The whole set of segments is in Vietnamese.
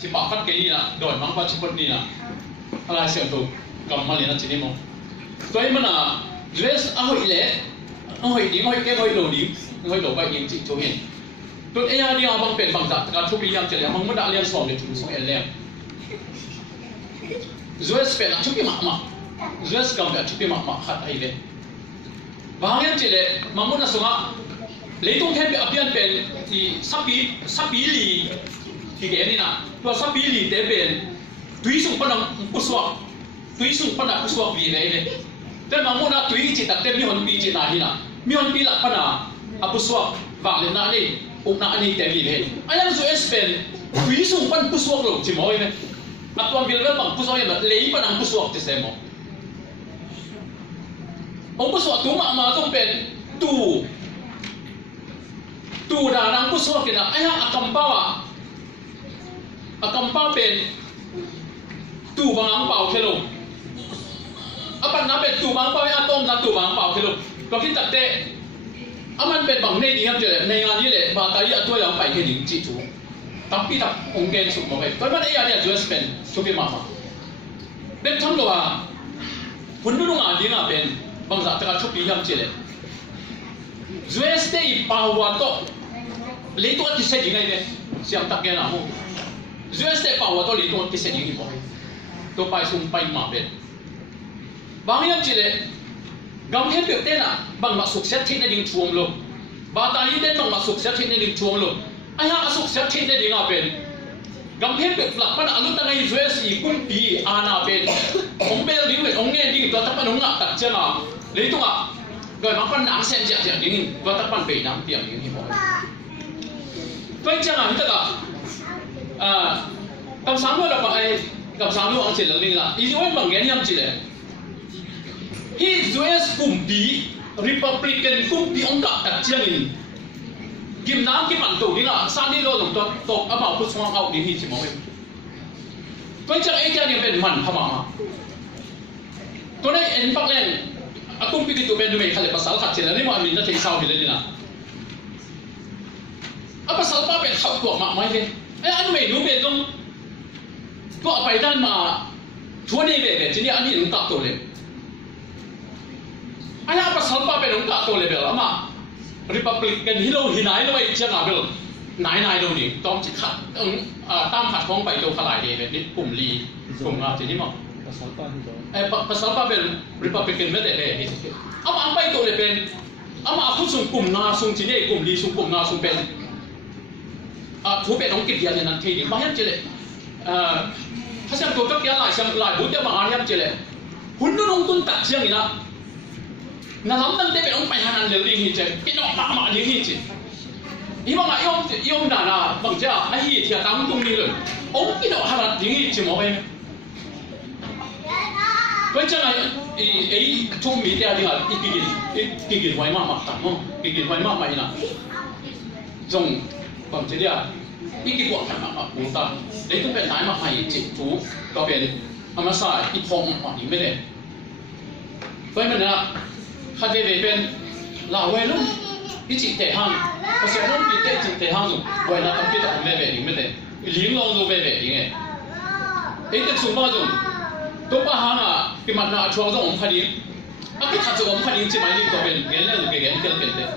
chỉ bảo phát cái gì là đổi mang qua chỉ phần gì là là xem tụ cầm mà liền là chỉ đi mong vậy mà là dress hội lễ hội điểm hội cái hội đồ điểm hội đồ bài điểm chỉ cho hiện tôi ấy đi học bằng biển bằng giặc cả chụp liam chỉ là mong muốn đã liam sòng để chụp xong liam dress biển là chụp cái mặt dress cầm phải chụp cái mặt khát hay đấy và hiện chỉ là mong muốn là xong á lấy tung thêm cái biển biển thì sắp bí lì thì cái này nè tôi sắp bí lì để biển túi sung phân năng puswak vì này này thế mà muốn là túi chỉ đặt thêm miếng bì chỉ này nè miếng bì là phân à puswak vàng lên nãy đi ôm nãy đi để vì này anh em rồi spend túi sung phân puswak rồi chỉ mỗi này mà toàn việc bằng puswak mà lấy phân năng puswak thì xem không ông puswak tú mà trong bên tu đà năng puswak kìa anh em akampa bên tu bang pau khelo apan na bet tu bang pau atom na tu bang pau khelo ko kin takte aman bet bang nei diam je nei nga ni le ba tai atoi yang pai ke ding chi chu tapi tak ongken su mo be ko ma ya ne just spend so ke mama bet tham lo ha hun nu nga ding a ben bang za ta chu pi yam je le just stay power to le to ti se ding ai ne siam tak ke na mo just stay power to le to ti se ding mo tôi phải sung bay mà bên bằng những chuyện này gam hết biểu tên à bằng mặt sụt xét thiên đình chuông luôn và ta đi đến bằng mặt sụt xét thiên đình chuông luôn ai ha sụt xét thiên đình à bên gam hết biểu là bắt đầu ta ngay dưới gì cũng bị ana bên ông bên lính về ông nghe đi tôi tập ông ngã đặt chân à lấy tung à rồi mà phân nắng xem chẹt chẹt đi tôi tập bị nắng tiệm những gì vậy vậy chẳng là tất cả tầm sáng rồi là vậy gặp sáng lúc ông chỉ là linh là ý nói bằng nghe nhầm chỉ là he US cùng tí Republican cùng tí ông gặp đặt chiang in kim nám kim ảnh tổ đi là sang đi đâu rồi tổ ấp bảo phút xoang out đi hi chỉ mong em tôi chắc ấy cái này bên mặn hả mà tôi này em phát lên aku pikir tu bên mình khai lại pasal khác chỉ là nếu mà mình đã thấy sao thì lên là pasal apa bên khẩu của mạng mấy cái anh mình đúng bên khôngก็ไปด้านมาทัวนี่เลยทีนี้อันนี้หลงตาตัวเลยอันนี้ภาษาปาเป็นหลงตาตัวเลยเบลมา Republican ฮิโลฮินายเลยเจ้าหน้าเบลนายตรงนี้ต้องจิตขัดตามขัดของไปตัวขลายเดย์นี่กลุ่มลีกลุ่มทีนี้มั้งภาษาปาเป็น Republican ไม่ได้เลยเอามาไปตัวเลยเป็นเอามาพูดส่งกลุ่มนาส่งทีนี้กลุ่มลีส่งกลุ่มนาส่งเป็นทัวเป็นของกิจยาเนี่ยนั่นทีนี้มาเห็นเจเลยถ้าเสียงตัวกับแกหลายบุตรจะมาอ่านยับเจเลยหุ่นนุ่งตุ้นตัดเสียงนี่นะนั่นทำตั้งแต่เป็นองค์ไปหานันเลี้ยงหิเจกินออกมาเลี้ยงหิเจอีบางอย่างยอมด่านะบางเจ้าไอ้หิเทียตั้งตรงนี้เลยองค์กินออกหานันเลี้ยงหิเจมองไปไหมก็จะไงไอ้ทุ่มมีแต่อะไรอีกินไว้มากต่างมั้งกินไว้มากไหมนะจงบางเจ้าอีกกว่าขนาดกูตาในทุกเป็นนายมาให้จิตจูก็เป็นธรรมศาสตร์อีพงอ่ะอีไม่ได้เพราะมันนะถ้าเด็กเป็นลาเวลุ่มอีจิตเตะห้างเพราะฉะนั้นอีเตะจิตเตะห้างอยู่เวลาต้องพิจารณาเวอีไม่ได้เลี้ยงลงดูเวยังไงไอ้เด็กสูงมากจุ่มตัวป้าห้างอ่ะที่มันน่าช่วงจะอมพอดีอ่ะที่ถ้าจะอมพอดีจะไม่ได้ก็เป็นเงี้ยเรื่องเงี้ยเป็นเลย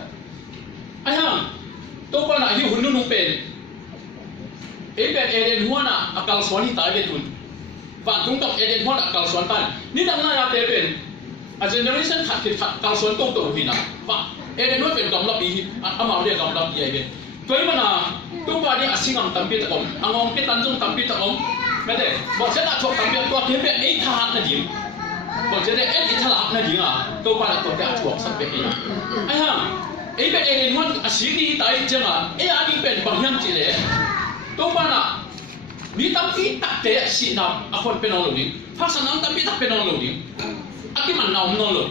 ไอ้ห้างตัวป้าน่ะที่หุ่นนุ่งเป็นเอเป็นเอเดนหัวน่ะอักลสวนที่ตายไปทุนฝั่งตรงกับเอเดนหัวน่ะอักลสวนตันนี่ดังนั้นเราเป็นอาเจเนอเรชั่นขัดอักลสวนตรงตัวหินะฝั่งเอเดนหัวเป็นกำลังปีอามาเรียกกำลังใหญ่เป็นตัวมันน่ะตัวบ้านนี้อาศิงอังตั้มปีตะอมอังองเป็นตันจงตั้มปีตะอมไม่ได้บอกจะน่าชอบตั้มปีตัวที่เป็นไอ้ทหารนั่นดิบอกจะได้ไอ้ทหารนั่นดิตัวบ้านตัวที่อาชวกสักเป็นไอ้ห่าไอ้เป็นเอเดนหัวอาศิงที่ตายจังไอ้อันนี้เป็นบางอย่างจีเลยตัวบ้านน่ะมีตั้มปีตักเตะสีน้ำคนเป็นองค์หลวงภาษาน้ำตั้มปีตักเป็นองค์หลวงอากิมันน้ำนองหลวง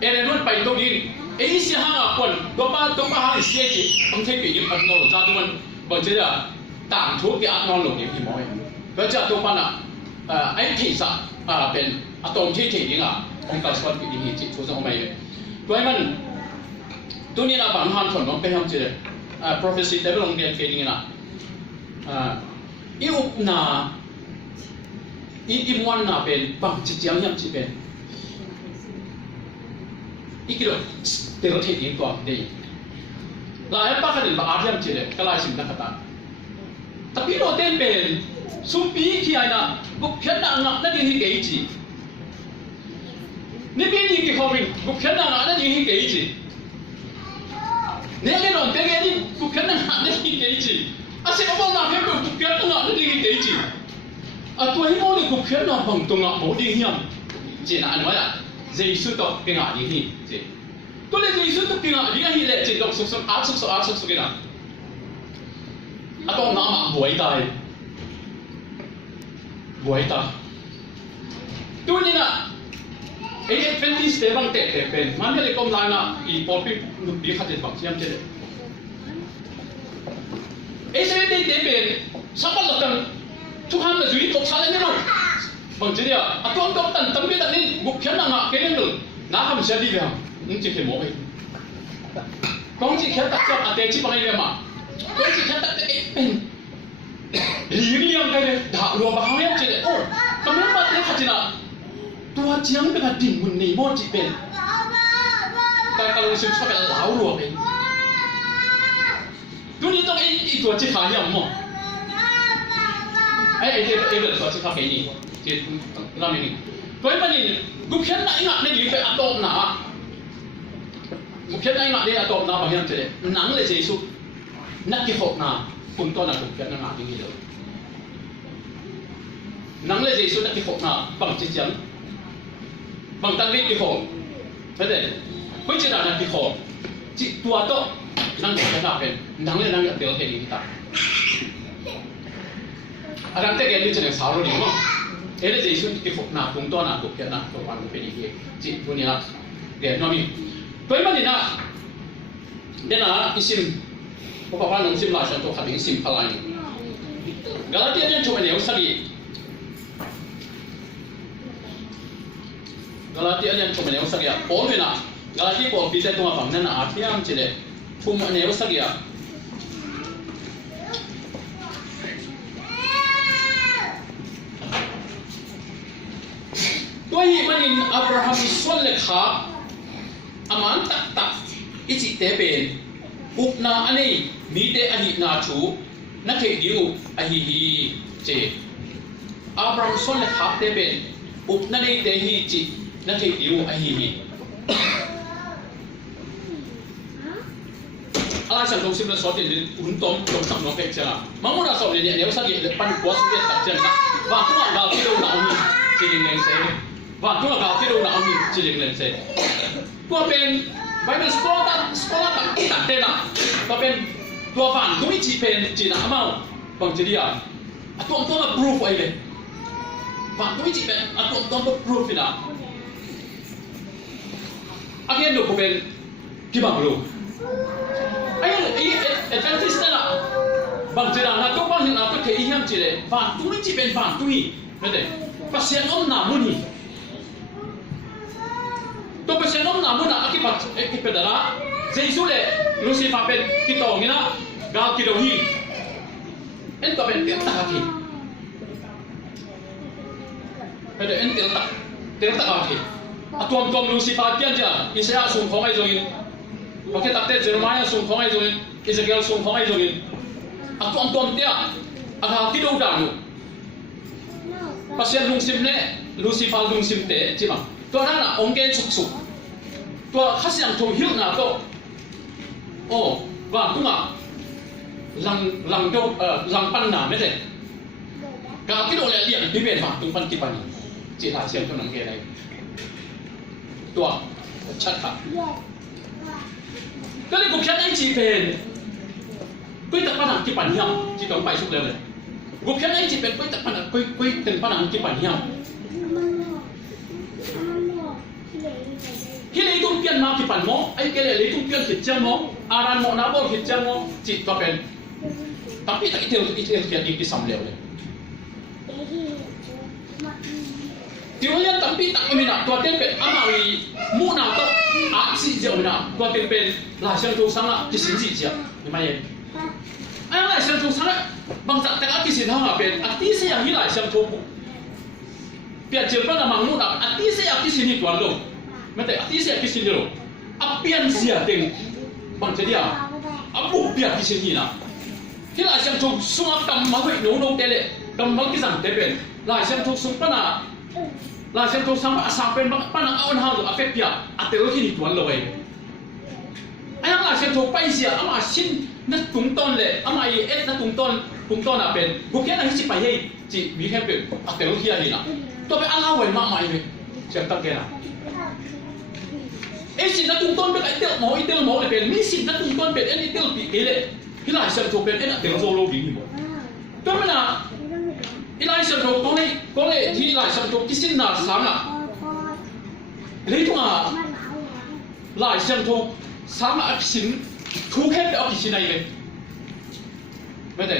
เอเดนวันไปตรงนี้ไอ้สิห้าคนตัวป้าห้าเสียจีต้องใช้ปีนี้อันนองหลวงจ้าทุกวันบอกจะได้ต่างทุกอย่างนองหลวงพี่มอยแล้วจะตัวป้าน่ะไอ้ที่สักเป็นอะตอมที่ที่นี่องค์การสวัสดิ์ปีนี้จิตทุกสมัยเลยตัวมันตัวนี้นะบางฮันคนมันไปทำเจอ prophecy te belong gen ke ding na i up na i muan na pen bang chi chiang yam chi pen i kilo te ro the ding to de la ya pa khan ba aryam chi le kala sim na khata tapi lo ten pen sum pi khi ai na bu phen na nga na di hi ge chi ni bi ni ki khawin bu phen na nga na di hi ge chi ne le non te ge ni bu phen na nga na di hi ge chi a se ba na phen bu phen na nga na di hi ge chi a to hi mo ni bu phen na bang to nga mo di hiam chi na an wa ya Giêsu to ke nga di hi chi to le Giêsu to ke nga di hi le chi dok sok sok a sok sok ke na a to na ma buai tai tu ni na e Adventist te bang te pen man le kom la na I por pi nu bi khat te bang siam che e se te pen sa pa la kan tu han la zui tok sa le no bang che dia a to tan tam bi ta ni bu khan na nga ke ne na ham sha di ba ni che ke mo be kong chi khat tak a te chi bang le ma kong chi khat tak te pen liang cái đạo luật bảo hiểm chỉ để ô, tao muốn bắt lấy hạt na, tua chiang cái hạt đỉnh mình nỉ mò chỉ bên, cái luôn xem sao cái lão luật bên, tu ni trong ấy tua chỉ khai hiểm mò, ấy được tua chỉ khai cái gì, chỉ làm gì, với mình nhìn, gục chân lại ngã nên đi phải ăn tôm nà, gục chân lại ngã nên ăn tôm nà bảo hiểm chỉ để nắng là gì số, nát cái hộp nà. Pun to na gục chân na ngã đi đâu nắng là gì số đất cái hộp nào bằng chiếc chấm bằng tăng lên cái hộp thế đấy với chuyện nào là cái hộp chỉ tua to năng cái nào cái nắng là năng tiêu thế đi ta à đang thế cái như chuyện sao rồi đúng không thế là gì số cái hộp nào cũng to nào gục chân nào tổ ăn cái gì chỉ punya là để nó mi với mà gì nào đây là isim Papa nung sim la to khating sim phalai Galatia jan chuma neu sagi Galatia jan chuma neu sagi Paul na Galatia Paul bi te tuma pam na athiam chile chuma neu sagi Toi manin Abraham swal le kha aman tak ichi te ben up na ani mi te ani na chu na the diu a hi che Abraham son le khap te ben up na nei te hi chi na the diu a hi ala sang dong sim na so tin un tom sam no ke cha ma mo na so le ne sa ge le pan ko su ge ta chen na wa tu ga ti do na oni chi ling leng se wa tu ga ti do na oni chi ling leng se ko ben Bible sekolah tak te na, tapi tua fan tu ni cipen cina amal, bang jadi ya, atu proof aja, fan tu ni cipen atu proof ina, akhirnya lo kopen kibang lo, ayo Adventist na, bang jadi na tu bang yang apa keihiam cile, fan tu ni cipen fan tu ni, betul, pasien namun ni. To pasien namun na akibat pedara Giêsu le Lucifer pen kita ngina gal kido hi en to pen tel tak ki pada en tel tak ki atuam Lucifer kian ja Isaiah sung khong ai jongin pakai tak te Jeremiah sung khong ai jongin Ezekiel sung khong ai jongin atuam dia aga kido danu pasien lung sim ne Lucifer lung sim te cima to na onggen suk to khasiang thong hil na to oh wa tunga lang do lang pan na me de ga ki do le lian bi ben ma tung pan ki pan chỉ là chiang to nang ge này to chat ka cái này cũng chat anh chỉ ben quy tập pan ki pan hiam chỉ tong pai suk le le cũng chat anh chỉ ben quy tập pan quy từng pan ki pan hiam khi lấy tung tiền mà thì phản mó, anh cái này lấy tung tiền thịt chăng mó, aran mó ná bò thịt chăng mó, chỉ có bên, tapi tak itu yang di sambil oleh. Tiwanya tapi tak kemina, tua tempe amawi mu na to aksi jauh na, tua tempe lah siang tu sangat kisinci je, gimana? ทุกสังบางสักแต่อธิสิทธิ์ห้องเป็นอธิเสียงที่หลายเสียงทุกเปลี่ยนเชื่อว่ามังนู่นอธิเสียอธิสิทธิ์ตัวลงไม่แต่อธิเสียอธิสิทธิ์ลงเปลี่ยนเสียเต็งบางทีอ่ะบุกเปลี่ยนอธิสิทธิ์นะที่หลายเสียงทุกสุ่มกำมาไว้หนูเตะกำมาที่สั่งเตะเป็นหลายเสียงทุกสุ่มปนะหลายเสียงทุกสั่งสั่งเป็นปนะเอาหน้าตัวเฟกเปียเตะที่นี่ตัวลงไอ้หลายเสียงทุกไปเสียมาชิ้นนั่นตุ้งต้นเลยมานั่นตุ้งต้นเป็นบุกแค่ไหนที่ไปให้จีมีแค่เป็นเตะที่อะไรนะตัวเป็นอะไรไว้มากมายเลยเสียงตั้งแก่ละสินั่นตุ้งต้นเป็นไอเตลหมอเลยเป็นมีสินั่นตุ้งต้นเป็นไอเตลปีเอเลยที่หลายเสียงทุกเป็นไอเตลโซโล่วิ่งหมดตัวมันอ่ะที่หลายเสียงทุกก็เลยที่หลายเสียงทุกที่สิ้นหน้าสังอ่ะเลยทุ่งอ่ะหลายเสียงทุกสังอ่ะสินทุกแค่ไปเอากี่ชิ้นไหนเลยไม่ได้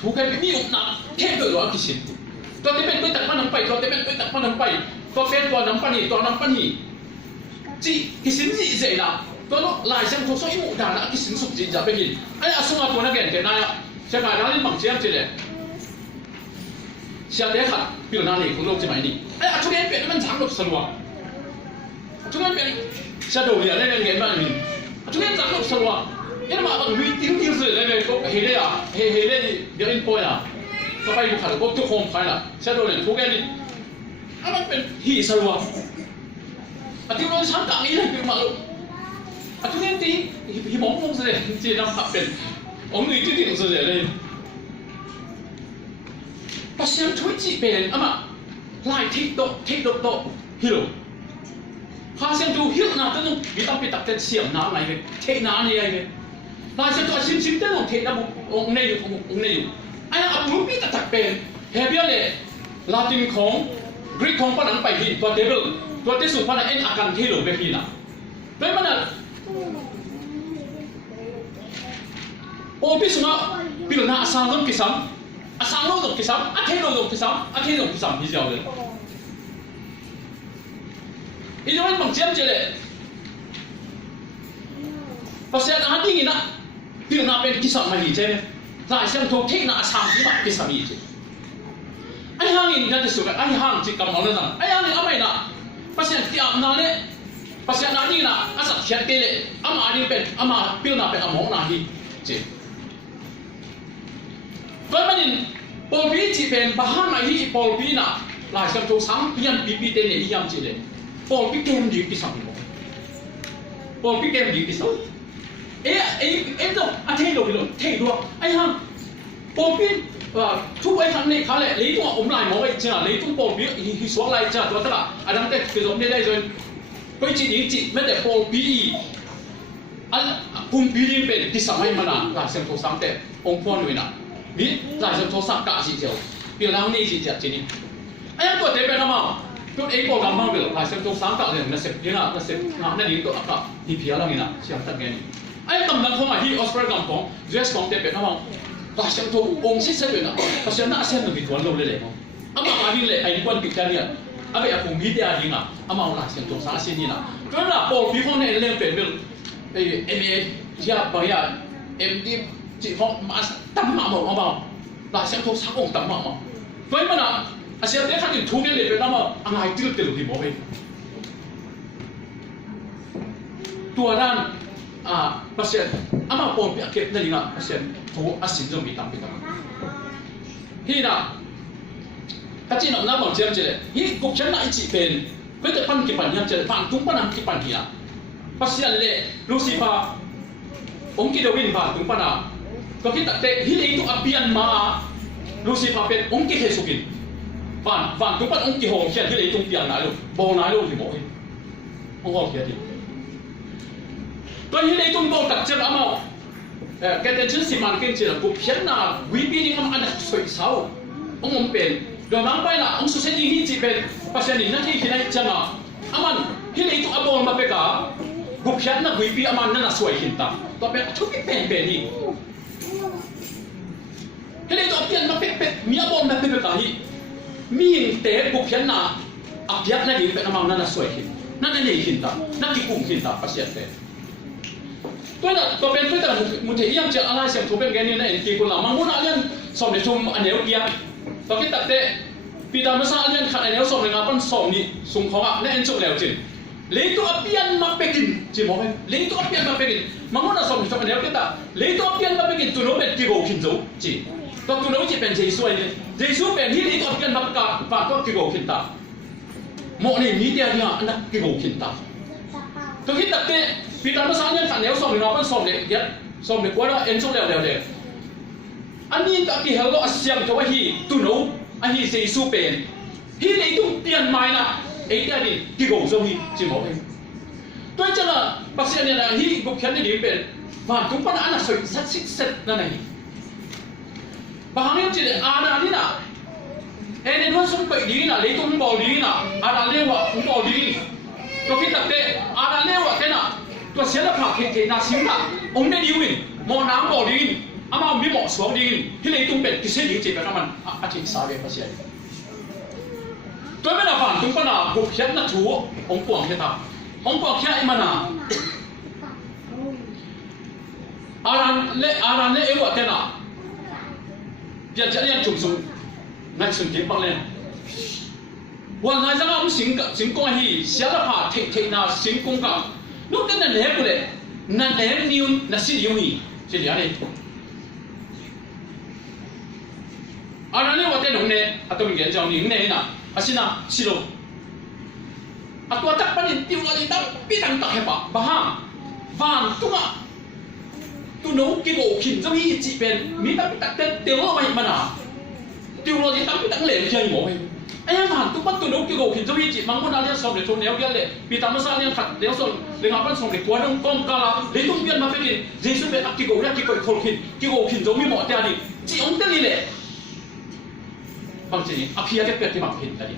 ทุกแค่มีอุปนักแค่เกิดว่ากี่ชิ้นตัวที่เป็นไปตักมันน้ำไปตัวที่เป็นไปตักมันน้ำไปตัวเป็นตัวน้ำปนีตัวน้ำปนีจีกี่ชิ้นจีเจนะตัวนู้นหลายเส้นทุกส่วนอีหมู่ด่านะกี่ชิ้นสุกจีจะไปกินไอ้อาสุมาตัวนั้นแก่นายอ่ะเช่นนายร้านนี้บางเชียงจีเลยเชียงเด็กค่ะพี่หน้านี่คุณลูกจะไหมนี่ไอ้อาชุเรียนเป็นมันช้างหลบสลัวชุเรียนเป็นเชียงโดเรียนได้เรียนบ้างนี่ชุเรียนช้างหลบสลัว因為我每點點事你咪個氣咧啊，氣咧有啲波啊，個肺要行個都放牌啦，寫到嚟好驚你，啱啱เป็น氣勢喎，點解產隔離咧叫乜咯？點解啲網公司咧即係諗合併，我哋啲電視咧，不想推節病啊嘛，來貼到迄度。發生到血那嗰種比特別特嘅時候哪嚟嘅，鐵哪嚟嘅？但係就先得用鐵那冇用呢用，哎呀，唔必特特別，係邊咧？拉丁ของกรีกของปนังไปหินตัวเทเบิลตัวที่สุดปนังเอ็นอาการที่หลงไปหินอ่ะแล้วมันอ่ะโอ้พี่สุนัขพี่หลงหน้าอาสาลงกี่ซ้ำอาสาลงกี่ซ้ำอาเทลงกี่ซ้ำอาเทลงกี่ซ้ำพี่เจ้าเลยอีกอย่างบางเจ้าเจเลยภาษาอังกฤษนี่นะพี่หลงหน้าเป็นกี่ซ้ำมาหินใช่ไหมหลายเส้นถูกที่หน้าอาสาที่แบบกี่ซ้ำหินใช่ไอ้ห้างนี่นั่นจะสุดไอ้ห้างที่กำลังนั่นไอ้ห้างนี่อะไรนะภาษาที่อาบน้ำเนี่ยภาษาหน้านี่นะอาศัยเขียนเกเลยอามานี่เป็นอามาพี่หลงหน้าเป็นอามองหน้าหินใช่เพราะมันนี่พอพี่ที่เป็นบ้านไหนที่พอพี่น่ะหลายเส้นถูกซ้ำยันพี่เต้นเนี่ยยังเจเลยพอพี่เกมดีกี่ซ้ำบ่พอพี่เกมดีกี่ซ้ำต้องอาเทโลเทโลไอ้ห้างพอพี่ทุกไอ้ครั้งนี้เขาเลย你同我唔嚟冇嘅啫，你同報表佢所嚟啫，就得啦。啊，咁即係其實你咧就佢自己接咩嘅報表啊，半表呢邊啲十蚊蚊啊，嗱上套衫嘅按方面啊，你嗱上套衫價錢就變咗呢啲就係呢。哎呀，個這邊啊嘛，個 A 個咁樣嘅，嗱上套衫價就唔係食嘢啦，食啱呢年個啊個啲皮啦嘅啦，先得嘅。哎，咁樣講埋啲 Australia 咁講 ，US 講這邊啊嘛。嗱，上套按式使用啊，ภาษาหน้าเส้นตัวที่ตัวเราเลยอามาวิ่งเลยไอ้คนติดกันเนี่ยอาไปเอาผมพิจารณาอามาเอาหน้าเส้นตัวสารเส้นนี่นะก็น่ะพอพี่คนเนี่ยเรื่องเป็นเอ็มเอที่บางอย่างเอ็มที่จีเขามาตั้มมาหมดเอาเปล่าหน้าเส้นตัวสักองตั้มมาหมดเพราะมันอ่ะอาเซียนเนี่ยขันถึงทุ่งเนี่ยเลยเป็นอะไรอะไรที่เราเจอที่บอกไปตัวนั้นภาษาอามาพอพี่เก็บนั่นเองนะภาษาถูกอาศิลป์จะมีตามไปกันที่น่ะถ้าจีนเอาหน้าบางเจ้าเจริญที่กุศลน่ะอีกเป็นเพื่อจะปั้นกี่ปันยังเจริญฟังตุ้งปั้นกี่ปันที่น่ะภาษาเลยลูซิฟ้าองค์กิโดวินฟ้าตุ้งปั้นน่ะก็คิดแต่ที่เองตัวอภิยันมาลูซิฟ้าเป็นองค์กิเฮสุกินฟังตุ้งปั้นองค์กิโฮเขียนที่เองตุ้งเปียนไหนลูกโบไหนลูกที่บอกองค์เขาเขียนที่ตัวที่เองตุ้งโบตัดเจ้าอามาแกจะชื่อสิมันเก่งจริงกุเพียนน่ะวิบีนี่มันอันนั้นสวยสาวองค์เป็นโดยมั่งไปน่ะองค์สุเสดีที่จีเป็นภาษาหน้าที่ที่ไหนจังอ่ะอามันที่เลยตัวอบอลมาเป็นกากุเพียนน่ะวิบีอามันนั่นน่ะสวยขึ้นตาตัวเป็นชุดเป็นนี่ที่เลยตัวอบอลมาเป็นมีอบอลมาเป็นกาฮีมีเตะกุเพียนน่ะอบอลนั่นนี่เป็นอามันนั่นน่ะสวยขึ้นนั่นนี่ขึ้นตานั่นที่กุ้งขึ้นตาภาษาเป็น tôi là tôi bên tôi là một thể hiện cho anh xem tôi bên cái này thì cũng là mong muốn anh em xong để chung anh nếu kia tôi cái tập tệ vì ta mới sao anh em khát anh nếu xong để ngáp ăn xong đi sung khó ạ nên anh chụp lèo chừng lấy tôi ấp biên mà bê kinh chỉ một cái lấy tôi ấp biên mà bê kinh mong muốn là xong để cho anh nếu cái ta lấy tôi ấp biên mà bê kinh tôi nói bên kia gỗ kinh dấu chỉ tôi nói chỉ bên giấy xuôi giấy xuôi bên hi lấy tôi ấp biên mà cả và tôi kia gỗ kinh ta mọi này nghĩ theo đi anh kia gỗ kinh ta tôi hít tập tệ vì ta mới sao anh em khát nếu xong để ngáp ăn xong để get xong để qua đó anh chụp lèo để anh nhìn ta kia hello asiam cho anh hi tôi nói anh hi giấy xuôi bên hi lấy tôi tiền mai nè ấy là đi cái gỗ dâu hi chỉ một em tôi cho là bác sĩ này là hi gục khăn đi bên và chúng ta ăn là sợi rất xích xích này và hàng em chỉ để ăn đi nè em nó sống bậy đi nè lấy tung bò đi nè ăn leo à cũng bò đi tôi khi tập tệ ăn leo à thế nào tôi sẽ là phạt thế nào xíu nè ông đây đi win mò nám bò đi mà bị mò xuống đi hi lấy tung bên cái sẽ đi chỉ cái mình chỉ sao vậy bác sĩ tôi mới là phản chúng ta là gục khét là chúa ông quảng thế nào ông quảng khét mà nào aran lệ yếu ở thế nào giờ chạy lên chụp xuống ngay xuống kiếm bằng lênวันนั้นจะมาสิงกงฮีเสียละผ่าเทน่ะสิงกงกับนู้นนั่นแหละกูเลยนั่นแหละนิวนั่นสิอยู่นี่สิเดี๋ยวนี้aran lệว่าแต่หนุ่มเนี่ยอะตัวเงี้ยจะหนุ่มเนี่ยน่ะasin na silo at watak pa rin tiyo ali tang pitang takhepa bahang van tunga tuno kibo kin zo hi chi pen mi ta pitak te tiyo mai mana tiyo ali tang pitang le jai mo ai van tu pa tuno kibo kin zo hi chi mangmun ali som le chon neo gel le pitang sa ali khat leo son le ngapan som le kwa dong kom kala le tung pian ma pekin jesu be akigo ya kigo khol kin kigo kin zo mi mo te ali chi ong te li le bằng chỉ apia cái việc thì bằng hình đấy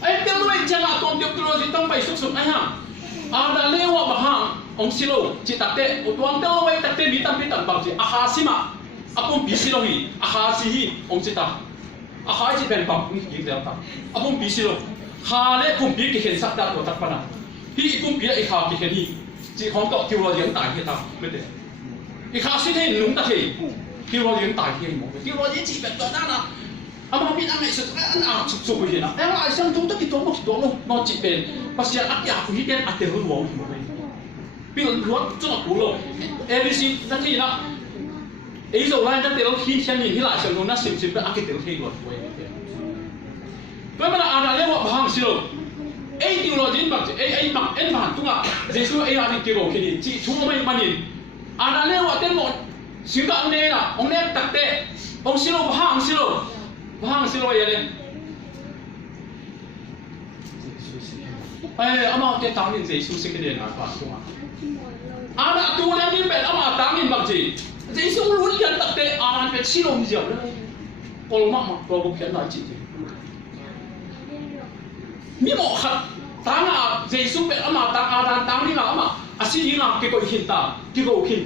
anh tiêu nuôi chẳng là con tiêu nuôi gìต้องไปสุดๆไอ้ห่าđã leo vào hàng ông silo chỉ tập tệ một tuần tiêu nuôi tập tệ bị tập bằng chỉ ahasima apun bị silo hi ahasi ông chỉ tập ahai chỉ bên bằng những gì đó tập apun bị silo hà lệ cũng bị cái hiện sắc đạt của tập pana hi cũng bị cái hà cái hiện hi chỉ không có tiêu nuôi những tài cái tậpไม่ได้cái hà suy thế đúng tập thì tiêu nuôi những tài cái một tiêu nuôi những chỉ bên đó là ama bin amai sut an suk ko hina ela ai sang tu ta ki to lo no chi ben pasia ak ya ku hi den ate ru wo mo be bil ruat chu na ku lo abc ta thi na ei zo lai ta te lo hi chen ni hi la sang lo na sim sim ba ak te lo thi lo we ko ma na ana le wa bang si lo ei ti lo din ba ei ma en ma tu nga jesu ei a ni ki ro ki ni chi chu mai ma ni ana le wa te mo sim ga ne na ong ne tak te ong si lo bang si lo bahang silo yale ai ama ke tang nin jesu se ke de na pa tu ma ana tu le ni pe ama tang nin bang ji jesu lu yan tak te aran pe silo mi jiao le pol ma ko bu khian na chi mi mo khat tang a jesu pe ama tang aran tang ni nga ama asi ni nga ke ko hin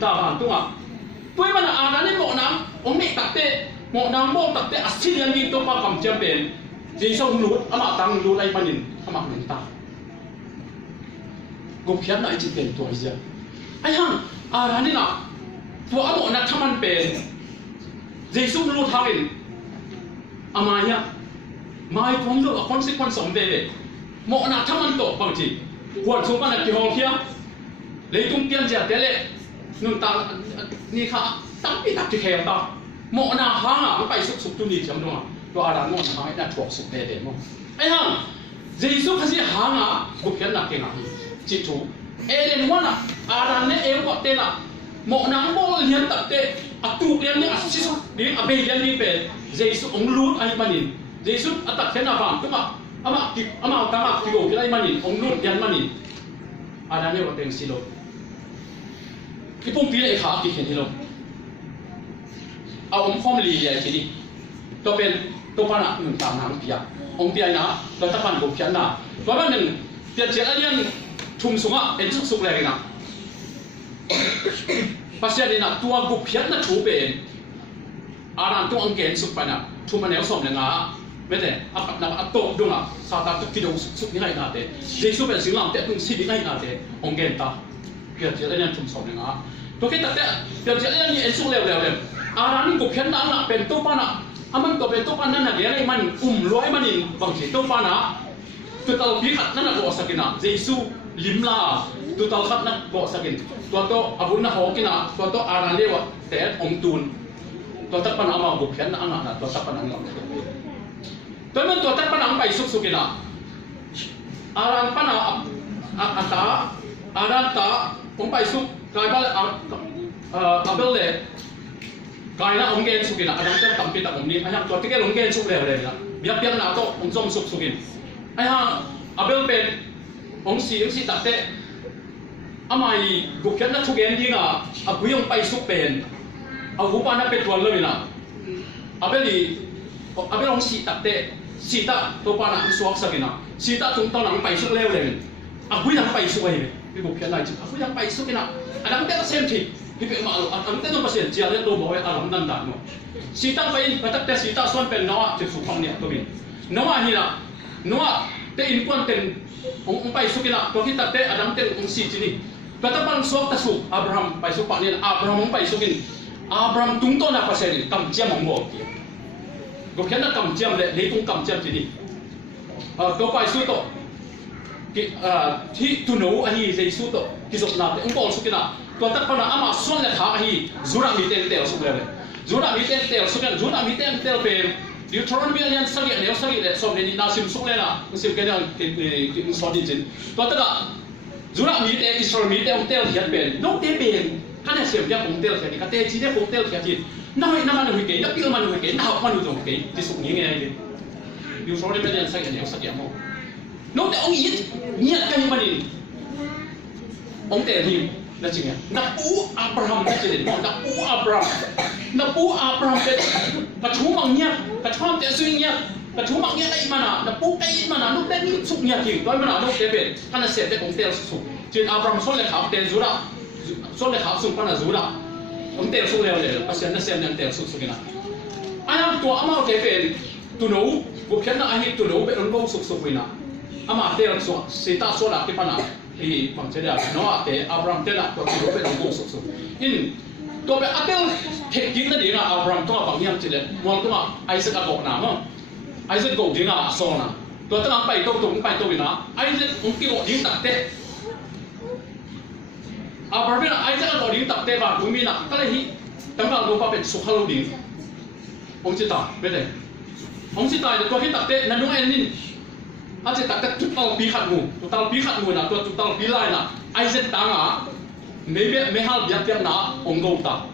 ta han tu nga toi mana aran ni mo nam ong me tak te một năm một tập thể Australian đi tôi qua cầm chân bền gì xong lúa ama tăng lúa đây panin ama mình ta gục khiết lại chỉ bền tuổi gì ai hăng ra đi nào tôi ám một nát tham ăn bền gì xong lúa thang in ama ya mai phong lúa consequence sống về một nát tham ăn tổ bằng gì quần số ban là kỳ hong kia lấy tung tiền giả thế lệ nương ta ni khá tăng bị đặt cái khéo ta một na hàng à phải sụp sụp tu đi chấm đúng không? Tôi ở đó một hàng là chuột sụp đề đề không? Ấy hàng, Giêsu khai hàng à, bục kiến là cái nào? Chỉ chú, em muốn à, đó này em gọi tên là một năm bao liên tập tệ, tu liên này chỉ số đi bây liên đi về, Giêsu ông lút ai mà nhìn, Giêsu tập thế nào vào, đúng không? Ama tama kigo cái mà nhìn, ông lút liên mà nhìn, đó này gọi tên silo, cái phong phí này khá kỳ hiển luôn. Ông phong lì vậy chứ đi, tôi bên tôi phát là những tảng nắng kia, ông tiền na, tôi tập ban gục chân na, tôi ban những tiền chế anh chung xuống á, em xúc xúc lại na, bác sĩ đi na, tôi gục chân na chú bên, làm tôi ăn kén xúc bên na, chú mà nếu xong là ngã, bây giờ áp tổ đúng à, sao ta tôi kêu xúc như này na thế, dây xúc bên xíu làm thế tôi xí như này na thế, ông kén ta, Biar dia yang cuma soal dengan tu kita tak biar dia yang ni esok lew. Arani gupian nak bentuk pana, aman tu bentuk pana nak dia man loy manin bangsi tu pana, tu tahu bihat nak bawa sakina, Yesus limla, tu tahu kat nak bawa sakin, tu abun nak hokina, tu arani lewat ter tun, tu pana amal gupian anak, tu pana anak. Tu man tu pana ampai sukina, aran pana aran ta ampai suk kaya bal abel le. Kaya na onggen sukin, ada macam tampil tak onggen, ayah tuan tiga onggen suk le le, biar na to ongsom suk sukin, ayah abel pen, ongsi tak te, amai bukan na tugen dia na, abu yang pai suk pen, abu pa na petual le na, abel ongsi tak te, sita to pa na suak sakina, sita tung tau na pai suk le le, abu yang pai suk le, bukan na, abu yang pai suk na, ada macam same thing. Hidup malu, ang tanong pasien, jalan tu bawa alam nanda mo. Sita pain, batak te sita suan pen nawa jesu pang niya tubin. Nawa hina, nawa te inpuan ten, pai sukina, kau kita te adam te si sini. Batak pang suak tasu, Abraham pai supak niya, Abraham pai sukin, Abraham tungto na pasien, kam jam ang mo. Kau kena kam jam le, leitung kam jam sini. Kau pai suto, ti tuno ani Yesus to, kisok na te, ungkol sukina. Kau tak pernah ama suan le thak hi zura mi tel sukle zura mi tel sukan zura mi tel pe Deuteronomy alian sagi le som ni nasim sukle na nasim kena ki sodi jin kau tak zura mi tel Israel mi tel hiat pen no te pen kan sim dia pung tel hiat kate ji dia pung tel hiat ji na man hui ke na pil man hui ke na hak man hu ke ti suk ni nge Deuteronomy alian sagi mo no te ong yit niat kan manin ong te hi na cingnya, napu Abraham na cingnya, napu Abraham te, kacumangnya, kacumang te swingnya, kacumangnya kay mana, napu kay mana, nuk te ni suknya king, toy mana nuk te ben, kana set te kong te suk, cing Abraham sol le khap te zura, sol le khap suk pana zura, kong te suk le, pasien na sen te suk sukina, ayam tua ama te ben, tunou, bukan na ahi tunou be ongkong suk wina, ama te suk, sita sola ke pana. Di bangsa Noah te Abraham te nak tuan hidup dalam bungsu. In tuan betul hekin tadi na Abraham tu apa yang cile, mual tu Isaac agak nama, Isaac kau dia na sona. Tuan tu nampai tu bina, Isaac mungkin kau dia tak te. Abraham bina Isaac kau dia tak te bah bumi nak kalau hi tengah lupa pet sukhalu dia. Orang cita, betul. Orang cita itu tuan kita tak te nanung enin. Aje tak total bihat mu na total bilai na Isaac tanga maybe mehal biat na onggau ta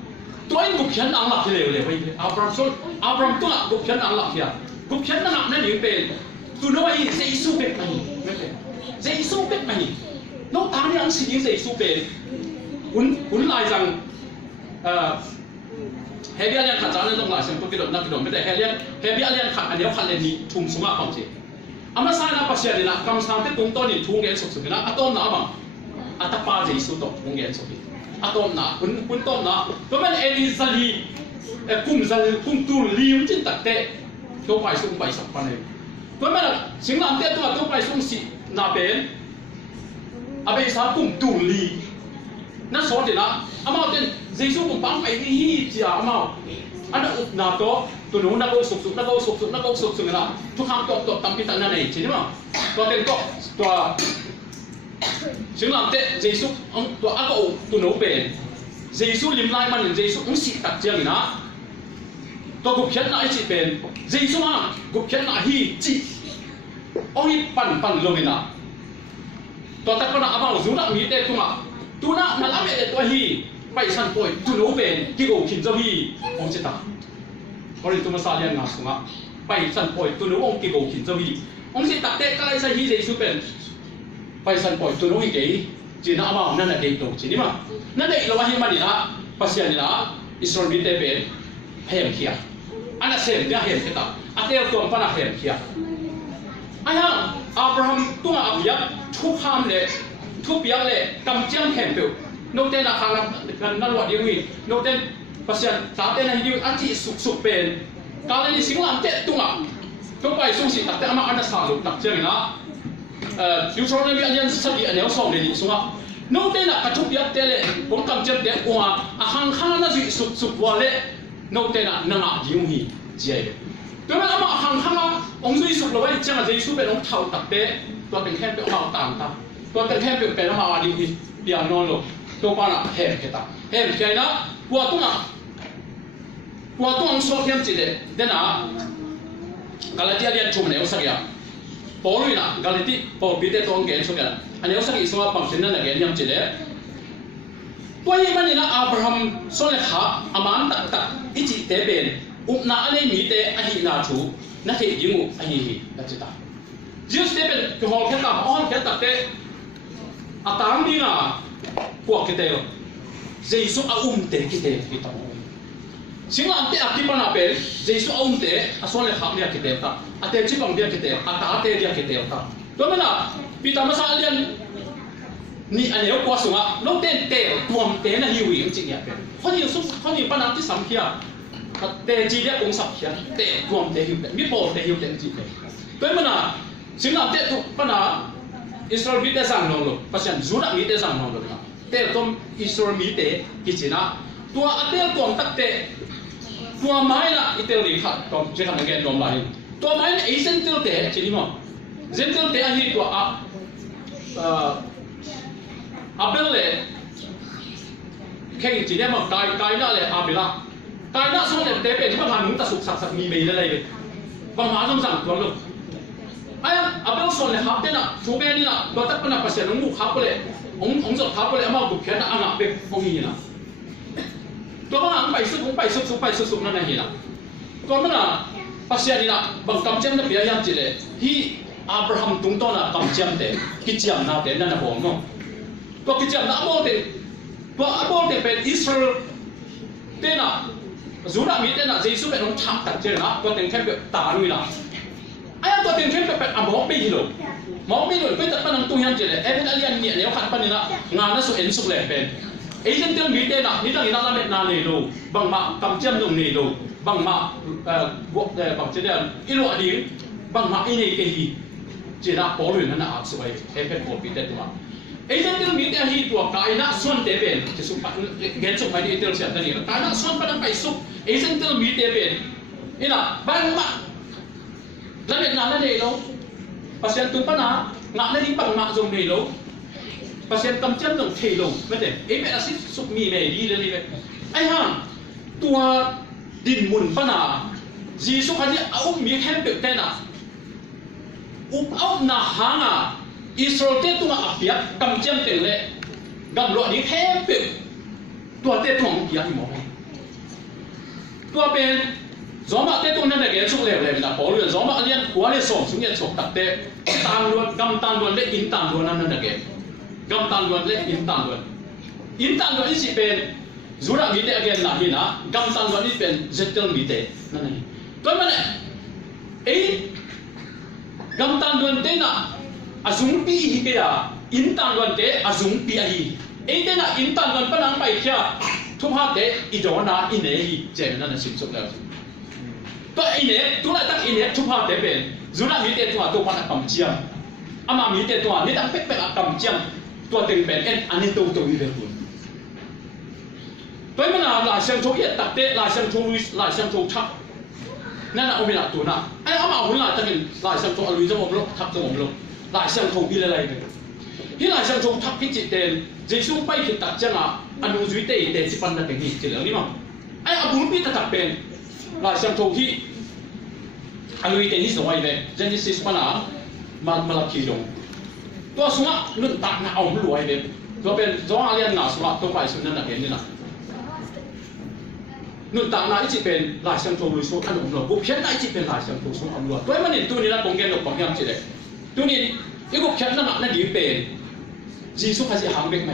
toin gupian ang lak le Abraham tu nak gupian ang lak ya gupian na nak ni pe tu no ai Yesus pe mani Yesus pe mani no ta ni ang si Yesus pe un lai jang hebia lian khat jang nong la sem tu kidot na kidot me de hebia lian khat an khat le ni thum sunga pam je ama sana pasya nila kam sante tungto ni thungen sok sok na atom na ama atapa Yesus to thungen sok atom na pun tom na to man elizali kum tu lium chin takte to pai sung pai sak pane to man singlam te to pai sung si na ben abe sa kum tu li na so de na ama ten Yesus kum pang pai hi tia ama ana na to tu nu na ko suk na tu kham tok tampi tan na nei chi ma to ten ko to sing lam te Yesus ang to ako tu nu pen Yesus lim lai man Yesus ang si tak chiang na to gup khian na chi pen Yesus ma gup khian na hi chi ong hi pan lo na to tak na ama zu na mi te tu na na la me te to hi pai san poi tu nu pen ki go khin zo hi ong chi ta Orang itu masalah yang ngasuh, paisan poi tu nuong kiko kin zawi, orang si tak tek kalai sahi Yesus pen, paisan poi tu nuong kei, cina ama nana dek tu, cini mah, nana ilo wahai mani na, pasien na, Israel binte pen, hem kia, anak sem dia hem kita, atel tuan panah hem kia, ayah Abraham tu abiak, tu ham le, tu biak le, kam jam hem tu, noten nak kalam naluat dia ni, noten pasien saat ini hidup anti suk pen kalau ini singlam tet tunga tu pai sung si tak ama anda salu tak jangan Deuteronomy alian sagi ane osong ni sunga nô tên là các chú biết tên lệ cũng cầm chân tên qua hàng hàng nó dị sụp sụp qua lệ nô tên là nâng áp dùng hi chế tôi nói mà hàng hàng ông dị sụp là vậy chẳng là dị sụp bên ông thâu tập tế tôi từng khen bị họ tạm ta tôi từng khen bị bên họ đi đi biển non luôn tôi bảo là hẹp cái ta hẹp cái đó qua tung số thêm chỉ để là Galatia dia cuma neo saja. Paul ini nak Galatia Paul bide tuang gen saja. Neo saja semua pangsinan lagi yang jadi. Tuai mana nak Abraham soalnya ha aman tak iji teben. Na ane mite ahi na tu na te jingu ahi na cita. Just teben kehol kita on kita te atang di na kuat kita yo. Jesu te kita. Singa ante akipan apel, Jesu te asal lehak dia kita ta, ate cipang dia kita, ate dia kita ta. Tuan mana? Pita masa alian ni aneh kuasa ngah, lo te tuam te na hiwi yang cingnya apel. Kau ni panang ti samkia, te dia kong samkia, te tuam te hiwi, mi bol te hiwi yang cingnya. Tuan mana? Singa ante tu panah Israel mite sang nolo, pasien Judah mite sang nolo. Te tuam Israel mite kicina, tua ate tuam tak te tua mai na itel li khat tom je tham again dom lai tua mai na asian tel te chini mo zentel te ahi tua abel le keng chi ne ma kai na le abela kai na so le te pe chi ma han ta suk sak mi me le lai be bang ma som sang tuam lo aya abel so le hap te na chu be ni na do tak pa na pa se ngu khap le ong zo khap le ama gu phya na anga pe ong ni naตัวมันไปสุกนั่นเองนะตัวมันpasya ni na bang kamcem na biayam jile hi Abraham tungto na kamcem te kiciam na te na bom no to kiciam na amo te pe Israel te na Judah mi te na Jesu pe nong thak tak je na to teng khem pe ta nui na aya to teng khem pe amo pe hilo mo pe lo pe ta panang tuyan jile even alian ni ne khat pan ni na nga na su en su le pe Asian tel mi te na ni tang ina la met na ne lo bang ma kamcem dong ne lo bang ma bang chế đàn ilo adi bang ma ini kehi chế đà bỏ luyện na áp suy hệ phép của bị tết mà ấy dân tiêu mỹ tây hi tua cái na xuân tế bền chế sung phát gen sung phải đi tiêu sản đây cái na xuân phát đang phải sung ấy dân tiêu mỹ tế bền ini là bang ma dân Việt Nam đây đâu pasien tung pan na ngã đây đi bang ma dùng đây đâu pasien cầm chân dùng thể đâu vấn đề ấy mẹ là xích sụp mì mè đi lên đi vậy ai ha tua din mun pana Jisu kadi au mi hem pe tena au na hanga Israel te tu na apia kam chem te le gam lo ni hem pe tua te thong pia ni mo tua ben zoma te tu na ge chuk le le na po lu zoma alian kwa le som sung ye chok tak te tan luan gam tan luan le in tan luan na ge gam tan luan le in tan luan isi ben Judah mi te again na hina gam tan luan ni ben zetel mi te na ni tôi mà này ấy gam tan luận thế na azung pi hi cái à in tan luận thế azung pi hi ấy thế na in tan luận panang pai kia thu ha thế idona in hi chen na sim sok la tôi in tu lại tak in thu ha thế ben Judah mi te tu ha tu pan kam chiam ama mi te tu ha ni tak pek pek kam chiam tu teng ben en ani tu ni ve kun tôi mà là sang thu yết tak te la sang thu Luis la sang thu thapนั่นน่ะอมินาตัวน่ะไอ้อามาหุ่นหลายจะเห็นหลายเสียงโทรลุยจะมองลงทับจะมองลงหลายเสียงโทรพี่อะไรกันที่หลายเสียงโทรทับพี่จิตเตนเจสุไปถึงตัดจังอ่ะอนุจุยเตยเตสิปันนั่นเป็นที่เจริญนี่มั้งไอ้อาบุญพี่ตัดเป็นหลายเสียงโทรที่อนุจุยเตนี่สวยเลยเจนิสิสปันอ่ะมาลับขีดงตัวสุนัขนุ่นตัดน่ะเอาไม่รวยเลยตัวเป็นจ้องอะไรน่ะสุนัขตัวไปสุนัขนั่นเห็นนี่น่ะนุ่นต่างน่าจะเป็นหลายเสียงโทรลุยสู้อันนั้นเราบุกเพี้ยนน่าจะเป็นหลายเสียงโทรสู้อันนั้นด้วยมันนี่ตัวนี้นะตรงแกนเราบอกยังจีเลยตัวนี้อีกบุกเพี้ยนนั่นน่ะดีเป็นจีสุเขาจะหางเบกไหม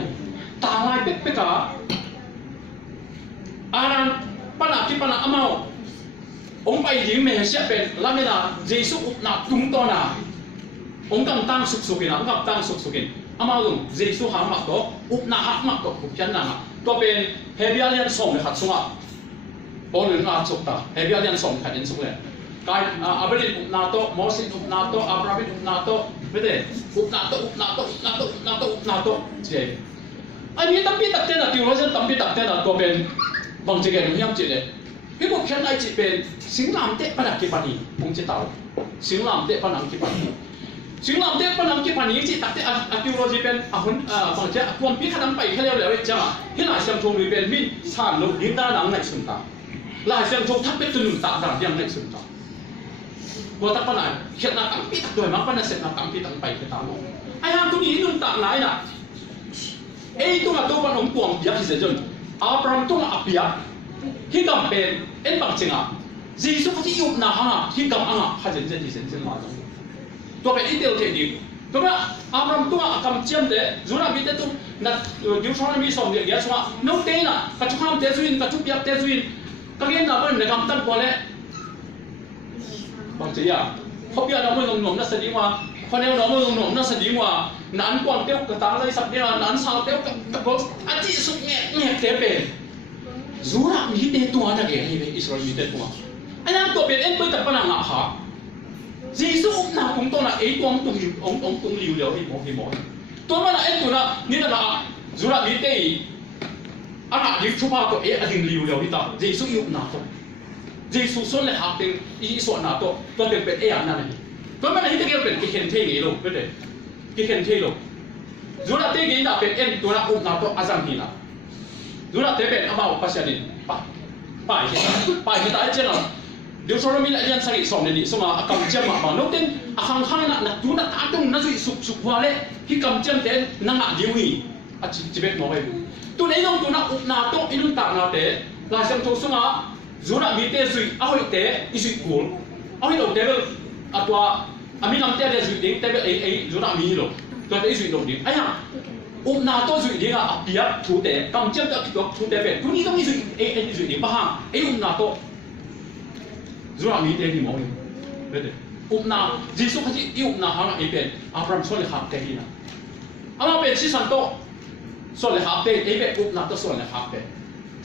ตาลายเป๊ะๆกะอารันปนักที่ปนักอามาองไปยิงเมเสียเป็นแล้วไม่น่ะจีสุหนักตุ้งตัวน่ะองกำตั้งสุกๆกินนะองกำตั้งสุกๆกินอามาลงจีสุหางมักตัวอุบหน้าหักมักตัวบุกเพี้ยนนั่นน่ะตัวเป็นเฮเบียเลียนส่งเลยขัดสวะบอลหนึ่งอาจุกตาเฮบิอาเลียนส่งขัดยินสุกเลยกายอับริอุปนาโตมอสิอุปนาโตอับราบิอุปนาโตไม่ได้อุปนาโตเจ อันนี้ตั้งปีตัดเต้นติวเราจะตั้งปีตัดเต้นตัวเป็นบางทีแกดูยังจีเลยพี่บอกแค่ไหนจีเป็นสิงลามเตะปนักกี่ปนีผมจะตาวสิงลามเตะปนักกี่ปนีสิงลามเตะปนักกี่ปนีจีตัดเตะติวเราจะเป็นหุ่นบางทีความพี่ขนาดไปแค่เร็วๆจังที่หลายเสียงชงเป็นมินสานลูกดิ้งด้านหลังในสุนทรหลายเสียงชงทับเป็นตุนตาด่างยังในสุนทรว่าตั้งปนักเขียนนักตั้งปีตัดด้วยมั้งปนักเสร็จนักตั้งปีตั้งไปแค่ตาวไอ้ห้ามตัวนี้นุ่นตาไหนน่ะตัวตัวปนองปวงยักษ์เสียจนอาบรามตัวอาเปียที่กำเป็นบางจริงอ่ะจีสุเขาที่ยุบหน้าฮะที่กำอ่ะเขาจะที่เส้นมาตัวเป็นเดียวเท่านี้ตัวเป็นอาบรามตัวกำเจียมเดจุนาบิดตัวนัดยูชอนมีสองเดียวยักษ์ว่าน้องเต้น่ะกระชุกห้ามเตจุนกระชุกยักษ์เตจุนก็เห็นน่ะเป็นในกำตั้งก่อนเลยบางทีอ่ะเขาเปียเราไม่ลงหนุ่มนั่นแสดงว่าคนเดียวเราไม่ลงหนุ่มนั่นแสดงว่านั้นกวางเตี้ยวกระตาเลยสักเดียวนั้นสาวเตี้ยวกับรถอาจิสุเงี้ยเตะเป็นจูรามีเตตัวนั่นเองให้อิสราเอลมีเตตัวอันนั้นตัวเป็นไปแต่ปนังอ่ะฮะจีสุน่ะผมตัวน่ะตัวองตุงลิวเดียวให้หมอตัวมันน่ะตัวน่ะนี่น่ะจูรามีเตอันนั้นยิ่งชุบตัวอันยิ่งลิวเดียวที่ตาจีสุยุบน่ะตัวจีสุส่วนเลยหาเป็นอีส่วนน่ะตัวเป็นอันนั้นนี่ตัวมันน่ะที่เกี่ยวเป็นกิเคนเทงี้ลูกเป็นเด็กกิเคนเทลูกจูราเตงี้น่ะเป็นตัวน่ะน่ะตัวอาจังฮีน่ะดูนะเทเป็นอาบ่าวภาษาดินไปที่ตายเจ้าเดี๋ยวสอนมีอะไรยันสักสองนี่สมาอากำเจ้ามาบ้านนู้นเต้นอาขังขังนะดูนะตาตรงนั้นสุกหัวเลยที่กำเจ้าเต้นนั่งอ่ะดิ้วฮีอาจิเบ็ดมองไปตัวนี้ต้องตัวนะอุนาโตอินุนตากนาเต้ลายเส้นโทสมาจูนะมีเต้สุยเอาให้เต้อิสุยกูลเอาให้เราเต้เป็นตัวอามีน้ำเต้เต้สุยดิ้งเต้เป็นจูนะมีหรอตัวเต้อิสุยลงดิ้งไอ้ยังนาโต้สุดเดียร์เปียทูเตะกำเจ้าตัวทูเตะเป็นทุกนี้ต้องมีสุดสุดเดียร์บ้างนาโต้จูรามีเตะที่มองอยู่เด็ดนาจีสุเขาที่นาหางเป็นอาบรามส่วนเลยหาเตะที่นั่นอามาเป็นชิสันโตส่วนเลยหาเตะเป็นนาโต้ส่วนเลยหาเตะ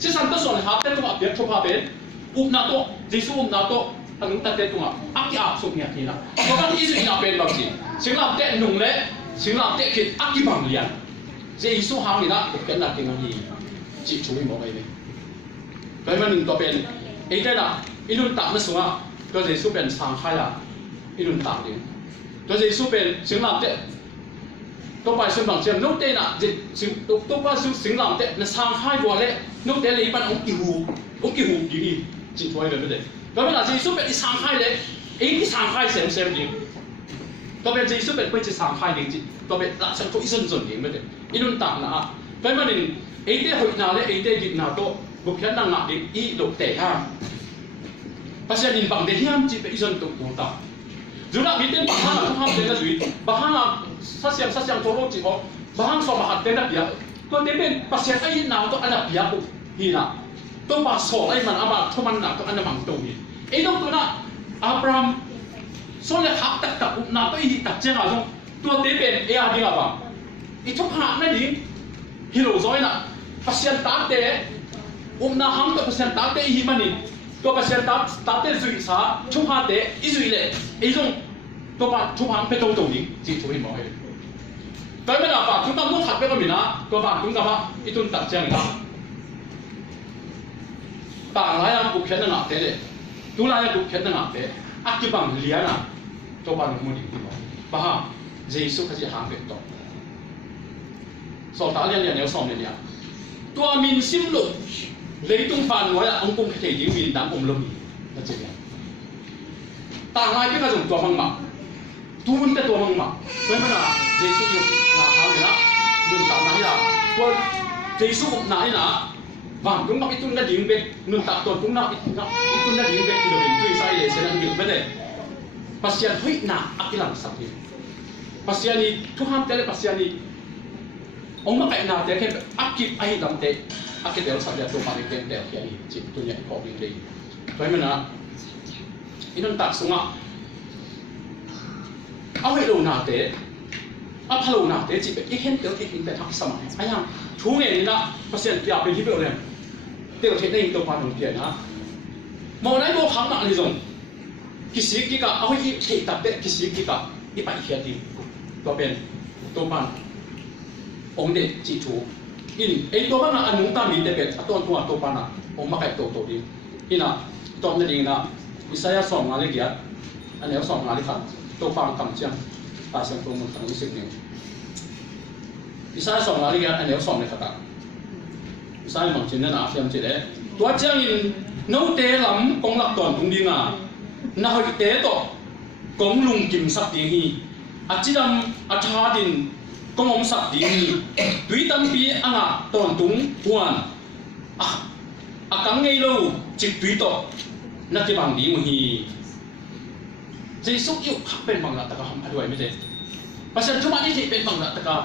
ชิสันโตส่วนเลยหาเตะตัวเปียทุบหาเป็นนาโต้จีสุนาโต้อันนู้นตัดเตะตัวอักยาสุดเนี่ยที่นั่นเพราะว่าที่สุดนาเป็นบางทีสิงลำเตะหนุ่มเละสิงลำเตะคิดอักยบังเลียนเจ้าสุหางนี่นะผมเป็นนักเก่งนี่จิตช่วยมองไปเลยแต่มันหนึ่งตัวเป็นไอ้แค่น่ะอินุนตากนั่นสิว่าตัวเจ้าสุเป็นสังขารอินุนตากนี่ตัวเจ้าสุเป็นสิงลำเตะตัวไปสิงลำเตะนุ่งเตะน่ะจิตัวไปสิงลำเตะนั่นสังขารกว่าเลยนุ่งเตะเลยปันองค์กิหูดีจิตช่วยเลยไม่ได้แต่เวลาเจ้าสุเป็นสังขารเลยไอ้ที่สังขารเซมดีตัวเป็นเจ้าสุเป็นไปจะสังขารจริงตัวเป็นหลักสังตัวอิสุนส่วนนี้ไม่ได้อินุนตากนะเพราะมันเอเดหอยนาเลเอเดกินนาโตบุคคลนั่งนักดิอีโลเตะฮะภาษาดินบางเดียมจีเป็นอิสุนตุกุตาจุดนั้นมีเต็มบางห้างทุกห้างเต็มนะจุดบางห้างสักอย่างโจโลจีเขาบางห้างสอบหัดเต็มนะเปียตัวเต็มเป็นภาษาไอ้นาตัวอันนั้นเปียบุฮีนะตัวภาษาไอ้มันอาบะทุมันนักตัวอันนั้นมังตัวนี้ไอ้ตัวนั้นอับรามส่วนเลยหักตักอุนาตัวอีตักเจ้าหน้าตัวเต็มเป็นเออาดีกับบ้างอีทุกหางนั่นเองฮิโร่ซอยน่ะภาษาตาเตะนาหังตัวภาษาตาเตะฮิมันนี่ตัวภาษาตาเตะจุยสาทุกหางเตะอีจุยเลยอีจงตัวบ้านทุกหางเป็นตัวนี้จีช่วยมองให้แต่ไม่ได้ป่ะทุกตำต้องขัดไปก็มีนะตัวบ้านทุกตำฮะอีตุนตัดเจ้านี่นะต่างหลายอย่างบุกเข็นนั่งเตะเลยตัวหลายอย่างบุกเข็นนั่งเตะอากิบังเลียนะตัวบ้านมุ่งดีที่มองบ้าเจสุเขาจะหางเป็นตัวสอบตาเรียนเดี๋ยวสอบเนี่ยตัวมินซิมลุเลยตุ้งฟันไว้องค์กงเขยยิงมินดังองค์ลมีนั่นเองต่างหลายที่กระสุนตัวมังมาตัวมันแต่ตัวมังมาเพราะฉะนั้นเจสุอยู่หน้าทางเนี่ยนะเดินตามไหนล่ะตัวเจสุไหนนะบางตรงนั้นอีตุนนั่นยิงเป็นเดินตามตัวตรงนั้นอีตุนนั่นยิงเป็นที่เราเป็นตัวใส่เลยเสียนั่นยิงไม่ได้ปัสยานเฮ้ยหน้าอักลังสักทีปัสยานีทุกห้ามเตะปัสยานีองค์มาไก่นาเตะแค่อักกิบไอ้ดำเตะอักกิบเดี๋ยวสับเดี๋ยวตัวมาเตะเดี๋ยวแค่จิตตัวใหญ่พอดีเลยเพราะมันนะอีนั่นตัดสงะเอาให้ลงนาเตะเอาพะโลนาเตะจิตแบบอีเห็นเดี๋ยวอีเห็นแต่ทักสมัยไอ้ยังทุกอย่างนี้นะปัสยานเปียเป็นที่เปล่าเลยเดี๋ยวเทคนิคตัวความของเปียนะมองได้โมขังหนักเลยจงกิสิกิกะเอาให้อีเทตัดเตะกิสิกิกะอีไปเขียนดีตัวเป็นตัวมันองค์เด็กจีทู in ei to bang anung ta mi te pe aton tu to pana o ma kai to di ina tom na ding na isaya som ngale gya anel som ngale kha to pang kam chang ta sang to mun tang isik ni isaya som ngale gya anel som le khata isaya mang chin na fiam che le to chang in no te lam kong lak ton tung dinga na hoi te to kong lung kim sak di hi achidam athadin kong om sak di hi tui tam pi anga ton tung huan akang ngei lo chik tui to na ki bang di mu hi Jesus yu khak pen bang la ta ka ham adoi me de pasal cuma ni pen bang la ta ka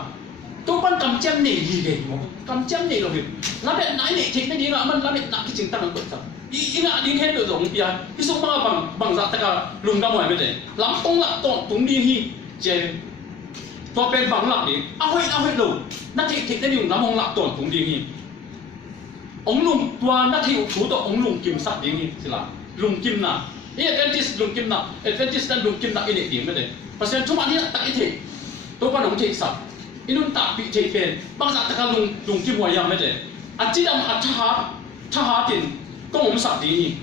tu pan kam cham ni hi de mo kam cham ni lo hi la bet nai ni thik ni nga man la bet na ki ching tang ko sa ina ding khen do dong pia ki so ma bang za ta ka lung da moi me de lam tong la ton tung di hi je to pen bang la ni a hoi lo na thik ni yung lam hong la ton tung di hi ông lùng tua nát hiệu thủ tục ông lùng kim sắc tiếng gì là lùng kim na Adventist lùng kim na Adventist dan lùng kim na ini tiếng cái đấy pasal cuma dia tak itu tu kan ông cek sap inun tak pi cek pen bang sak tak lùng kim wayang cái đấy aci dam acha tin kong ông sắc tiếng gì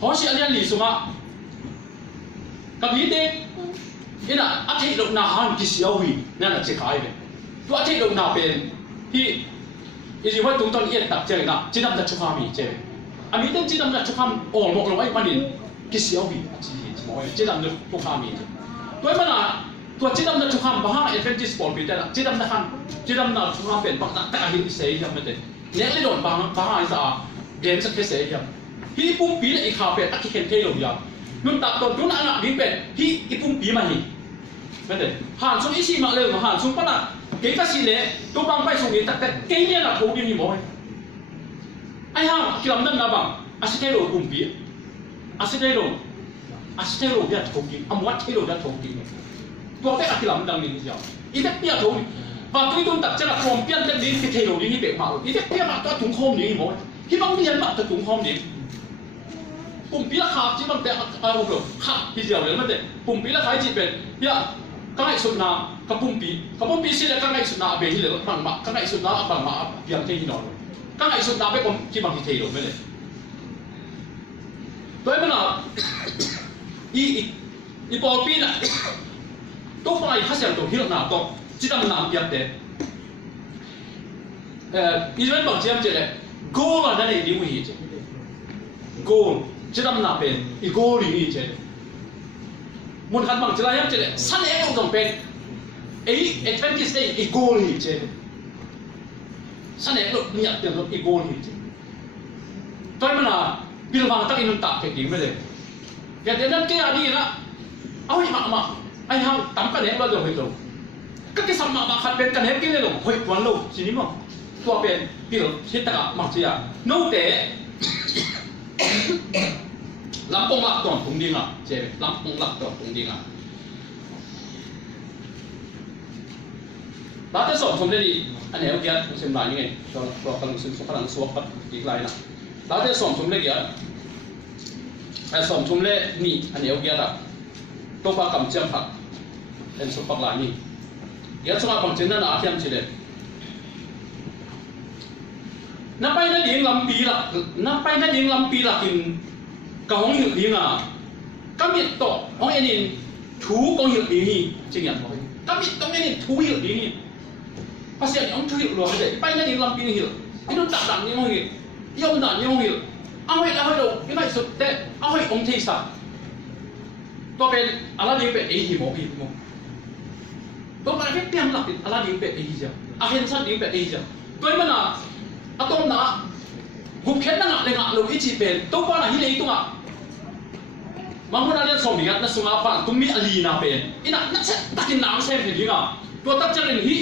họ sẽ liên lý suma kami te ina athi dok na han kisiau hi na na cek khai tu athi dok na pen hiอีว่าตรงตอนเอียดตักเจนะจีนำดัชความมีเจอันนี้ต้องจีนำดัชความอ่อนหมกลงไว้มันนี่กิเสียวบีจีนำดัชความมีตัวมันอ่ะตัวจีนำดัชความบ้าเอฟเฟนติสปอร์ตปีแต่ละจีนำดัชความเป็นปักตะหินเสียยังไม่ได้เนี่ยเลยโดนบ้าไอ้สาเรียนสักแค่เสียยังพี่ปุ่มปีเลยอีกข่าวเป็นอักขิเคนเทโลยังนุ่นตัดตอนนุ่นอันนั้นดิ้งเป็นพี่อีปุ่มปีมาหิไม่ได้หันส่งอีชีมาเลยหันส่งปะน่ะ幾個時咧都幫拜送嘢得嘅，幾年啦討厭你冇嘅。哎呀，佢諗得啱啊！阿斯提路半邊，阿斯提路一討厭，阿冇一提路一討厭嘅。ตัวเป็นอาคิลัมดังนี้เดียวอีเด็กเปียถูกว่าตัวต้องตัดจะละคอมเปียนเด็กนี้ที่เทโลนี้เปียกมาอีเด็กเปียมาตัวถุงคอมนี้มั้งที่บางเรียนมาตัวถุงคอมนี้ปุ่มปีละขาที่บางแต่เอาหรอกขาที่เดียวเลยมันเด็กปุ่มปีละขาจีเป็นเนี่ยก็ให้สุดน้ำกับปุ่มปีสิแล้วก็ให้สุดน้ำเบที่เหลือบางมาก็ให้สุดน้ำบางมาเปียกที่นอนก็ให้สุดน้ำไปผมที่บางที่เทโลไม่เลยตัวมันอ่ะอีบอลปีน่ะ都放喺黑石度，喺度拿到，只得拿入嘅。以前講點啫咧 ，goal 啊，นั่น係點會啫 ？goal 只得拿邊，一 goal 嚟啫。門口講只係點啫咧？新嘅一個仲邊，Adventist day 一 goal 嚟啫。新嘅一個入定咗一 goal 嚟啫。所以咪嗱，邊度放得一輪打嘅點咩咧？其實點解啲啦？เอาอีกมาไอ้ห้างตั้มกันเองเราจะไปดูก็ที่สมัครมาขัดเป็นกันเองกินเลยหรอเฮ้ยวันลูกสินี่มั้งตัวเป็นพี่เราคิดตะกับมักเสียโน้ตเตะลำปงหลักตอนตรงนี้อ่ะเจ๊ลำปงหลักตอนตรงนี้อ่ะเราจะสอนชมได้ดีอันนี้เอาเกียร์เส้นลายยังไงเรากำลังสอนสวบอีกลายนะเราจะสอนชมได้เกียร์แต่สอนชมได้นี่อันนี้เอาเกียร์อ่ะตัวปากกำเจียมผักเป็นสุขภาพนี่เดี๋ยวสมาบังเจนนั่นอาเทียมเฉลี่ยนับไปนั่นเองลำปีละนับไปนั่นเองลำปีละกินกะหงหิวดีง่ะกำมิดโตของเอ็นินถูกองหิวดีนี่จริงอย่างไรกำมิดตรงเอ็นินถูหิวดีนี่ภาษาอย่างถูหิวรวมเลยไปนั่นเองลำปีนี่หิวไอ้นู่นตัดดังนี่มองหิวยอมด่านนี่มองหิวเอาให้ดูยังไงสุดแต่เอาให้องค์ที่สักตัวเป็นอะไรดีเป็นเอหิโมพีโมตัวมันเป็นเพียงหลักอะไรดีเป็นเอหิจ้ะอาเห็นสัตว์ดีเป็นเอหิจ้ะตัวมันอ่ะอะตอมน่ะหุบแค่นั่งอ่ะเลยอ่ะเราอีจีเป็นตัวมันอ่ะฮิเลตัวอ่ะบางคนอะไรสมัยนั้นสมัยผ่านตุ้มมีอลีนาเป็นอีน่ะนั่นใช่ตักกินน้ำเส้นเป็นยังไงตัวตักจะเรื่องฮี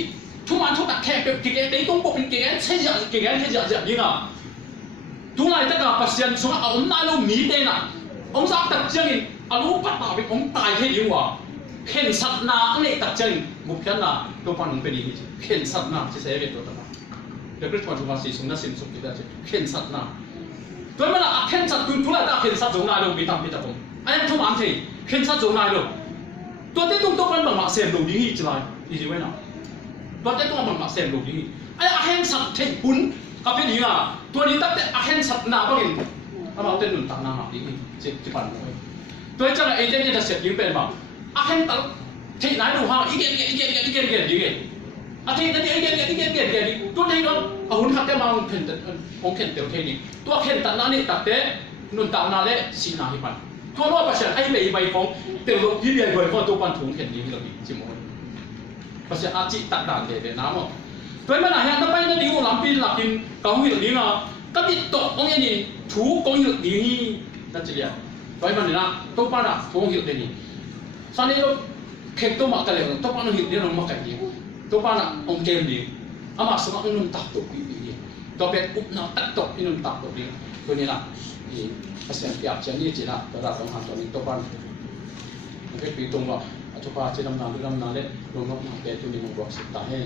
ทุกวันทุกตักแค่เป็นเก่งๆต้องบอกเป็นเก่งๆใช่จ้ะเก่งๆใช่จ้ะยังไงทุกนายตะกับปัสยันสมัยเอาหน้าเราหนีเต้น่ะองศาตักจะกินอาลูกปัตตาเป็นองตายให้ดีกว่าเข็นสัตว์นาเนี่ยตัดเจงบุกยันนาตัวพันธุ์เป็นอย่างนี้เข็นสัตว์นาที่เสียเป็นตัวต่างเดี๋ยวก็ทวนทุกภาษีสมนัสินสมกิจได้เข็นสัตว์นาตัวมันอะเข็นสัตว์ตัวละได้เข็นสัตว์จงนายลงมีตามพิจารณาไอ้ยังทุ่มอันที่เข็นสัตว์จงนายลงตัวที่ตุ้งตัวมันแบบมาเสียมลงยิ่งอีกจะไรอีกไว้น่ะ ตัวเจ้าตัวมันมาเซมลูกนี้ไอ้อาเฮนสัตว์เทหุ่นกับพี่ดีน่ะตัวนี้ตั้งแต่อาเฮนสัตว์หน้าบ้างเอามาเต้นหนุนตักหน้าหักดีจะปั่นเลยตัวเจ้าไอ้เจ้าเนี่ยจะเสร็จยิ่งเป็นแบบอาเฮนตักที่ไหนดูห่างอีกอาทิตย์นั้นอีกตัวนี้ก็เอาหุ่นขัดแต่มาเข็นแต่องเข็นเตียวเทนี่ตัวเข็นตัดหน้านี่ตัดแต่นุนตักหน้าเละสีหน้าหิปันตัวน้อยประชันไอ้ใบของเตียวที่เรียนไว้พอตัวปันถุงเข็นนี้เราดิจิโม่ประชันอาจิตัดด่านเด็ดน้ำอ่ะตัวมันอะไรนั่นไปนั่นดีกว่าลำปีนหลักกินกองหินนี้นะก็ติดตกองยันนี่ถูกองหินนี้นั่นจะเรียกตัวมันเนี่ยนะตัวปันอะถูกองหินนี้สันนี้เราเข็นตัวมากันเลยตัวปันองหินนี้เรามากันนี้ตัวป้าน่ะองเกมดีอามาสมัครนุ่นตักตกดีตัวเป็ดอุบน่ะตักตกนุ่นตักตกดีตัวนี้น่ะอีภาษาเปียกเช่นนี้จีน่ะตัวเราต้องหาตัวนี้ตัวป้ามันเป็นปีตรงหรอกตัวป้าเช่นน้ำหนักเล็กลงน้ำหนักเป็ดตัวนี้มันบอกสุดตาให้